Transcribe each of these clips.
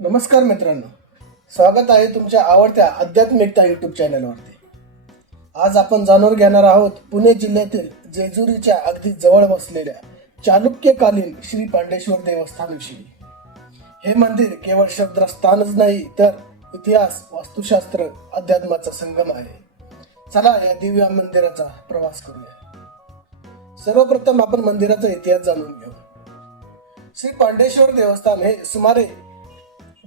नमस्कार मित्रांनो. स्वागत आहे तुमच्या आवडत्या आध्यात्मिकता यूट्यूब चॅनलवरती आज आपण जाणून घेणार आहोत पुणे जिल्ह्यातील जेजुरीच्या अगदी जवळ बसलेल्या चालुक्यकालीन श्री पांडेश्वर देवस्थानविषयी. हे मंदिर केवळ शब्दस्थानच नाही तर इतिहास वास्तुशास्त्र अध्यात्माचा संगम आहे. चला या दिव्य मंदिराचा प्रवास करूया. सर्वप्रथम आपण मंदिराचा इतिहास जाणून घेऊ. श्री पांडेश्वर देवस्थान हे सुमारे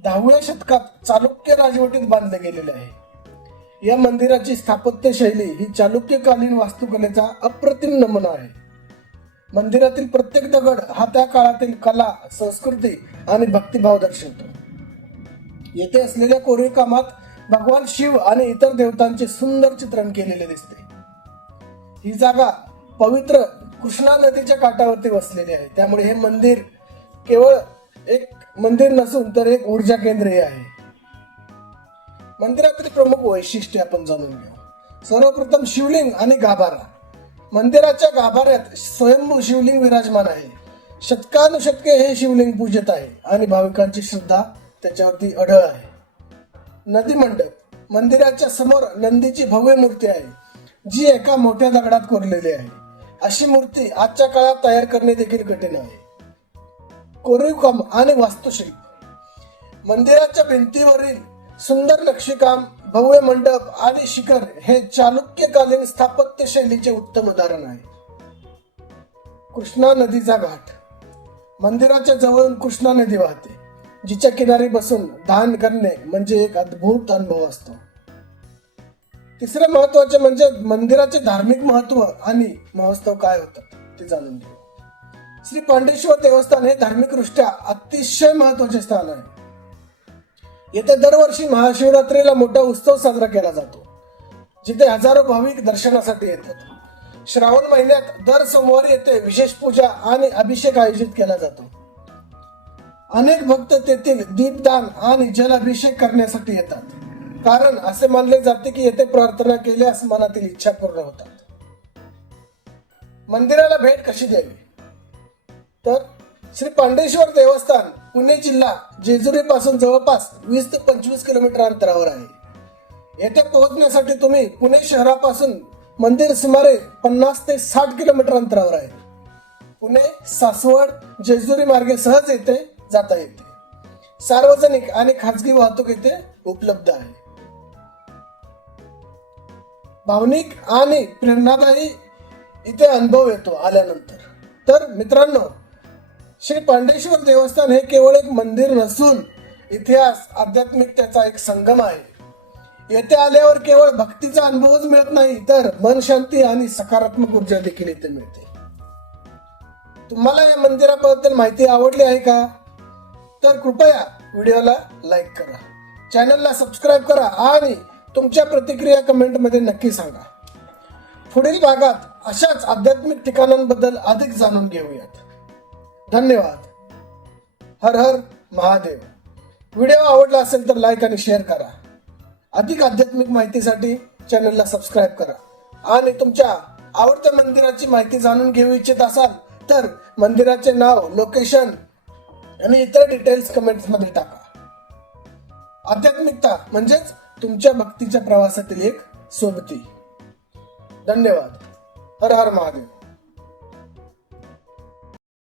दहाव्या शतकात चालुक्य राजवटीत बांधले गेलेले आहे. या मंदिराची स्थापत्य शैली ही चालुक्यकालीन वास्तुकलेचा अप्रतिम नमुना आहे. मंदिरातील प्रत्येक दगड हा त्या काळातील कला संस्कृती आणि भक्तिभाव दर्शवतो. येथे असलेल्या कोरीवकामात भगवान शिव आणि इतर देवतांचे सुंदर चित्रण केलेले दिसते. ही जागा पवित्र कृष्णा नदीच्या काठावरती वसलेली आहे. त्यामुळे हे मंदिर केवळ एक मंदिर नसून तर एक ऊर्जा केंद्रही आहे. मंदिरातील प्रमुख वैशिष्ट्य आपण जाणून घेऊ. सर्वप्रथम शिवलिंग आणि गाभारा. मंदिराच्या गाभाऱ्यात स्वयंभू शिवलिंग विराजमान आहे. शतकानुशतके हे शिवलिंग पूजत आहे आणि भाविकांची श्रद्धा त्याच्यावरती अढळ आहे. नदी मंडप. मंदिराच्या समोर नंदीची भव्य मूर्ती आहे जी एका मोठ्या दगडात कोरलेली आहे. अशी मूर्ती आजच्या काळात तयार करणे देखील कठीण आहे. कोरीव काम आणि वास्तुशिल्प. मंदिराच्या भिंतीवरील सुंदर नक्षीकाम भव्य मंडप आणि शिखर हे चालुक्यकालीन स्थापत्य शैलीचे उत्तम उदाहरण आहे. कृष्णा नदीचा घाट. मंदिराच्या जवळून कृष्णा नदी वाहते जिच्या किनारी बसून दान करणे म्हणजे एक अद्भुत अनुभव असतो. तिसरे महत्त्वाचे म्हणजे मंदिराचे धार्मिक महत्त्व आणि महोत्सव काय होतात ते जाणून घेऊ. श्री पांडेश्वर देवस्थान हे धार्मिकदृष्ट्या अतिशय महत्त्वाचे स्थान आहे. येथे दरवर्षी महाशिवरात्रीला मोठा उत्सव साजरा केला जातो जिथे हजारो भाविक दर्शनासाठी येतात. श्रावण महिन्यात दर सोमवारी येथे विशेष पूजा आणि अभिषेक आयोजित केला जातो. अनेक भक्त तेथील दीपदान आणि जल अभिषेक करण्यासाठी येतात. कारण असे मानले जाते की येथे प्रार्थना केल्यास मनातील इच्छा पूर्ण होतात. मंदिराला भेट कशी द्यावी? तर श्री पांडेश्वर देवस्थान पुणे जिल्हा जेजुरी पासून जवळपास वीस ते पंचवीस किलोमीटर अंतरावर आहे. येथे पोहोचण्यासाठी तुम्ही पुणे शहरापासून मंदिर सुमारे पन्नास ते साठ किलोमीटर अंतरावर आहे. पुणे सासवड जेजुरी मार्गे सहज येथे जाता येते. सार्वजनिक आणि खाजगी वाहतूक येथे उपलब्ध आहे. भावनिक आणि प्रेरणादायी इथे अनुभव येतो आल्यानंतर. तर मित्रांनो श्री पांडेश्वर देवस्थान हे केवळ एक मंदिर नसून इतिहास आध्यात्मिकतेचा एक संगम आहे. येथे आल्यावर केवळ भक्तीचा अनुभवच मिळत नाही तर मन शांती आणि सकारात्मक ऊर्जा देखील इथे मिळते. तुम्हाला या मंदिराबद्दल माहिती आवडली आहे का? तर कृपया व्हिडिओला लाईक करा चॅनलला सबस्क्राईब करा आणि तुमच्या प्रतिक्रिया कमेंटमध्ये नक्की सांगा. पुढील भागात अशाच आध्यात्मिक ठिकाणांबद्दल अधिक जाणून घेऊयात. धन्यवाद. हर हर महादेव. व्हिडिओ आवडला असेल तर लाईक आणि शेअर करा. अधिक आध्यात्मिक माहितीसाठी चॅनलला सबस्क्राईब करा. आणि तुमच्या आवडत्या मंदिराची माहिती जाणून घेऊ इच्छित असाल तर मंदिराचे नाव लोकेशन आणि इतर डिटेल्स कमेंट्समध्ये टाका. आध्यात्मिकता म्हणजेच तुमच्या भक्तीच्या प्रवासातील एक सोबती. धन्यवाद. हर हर महादेव.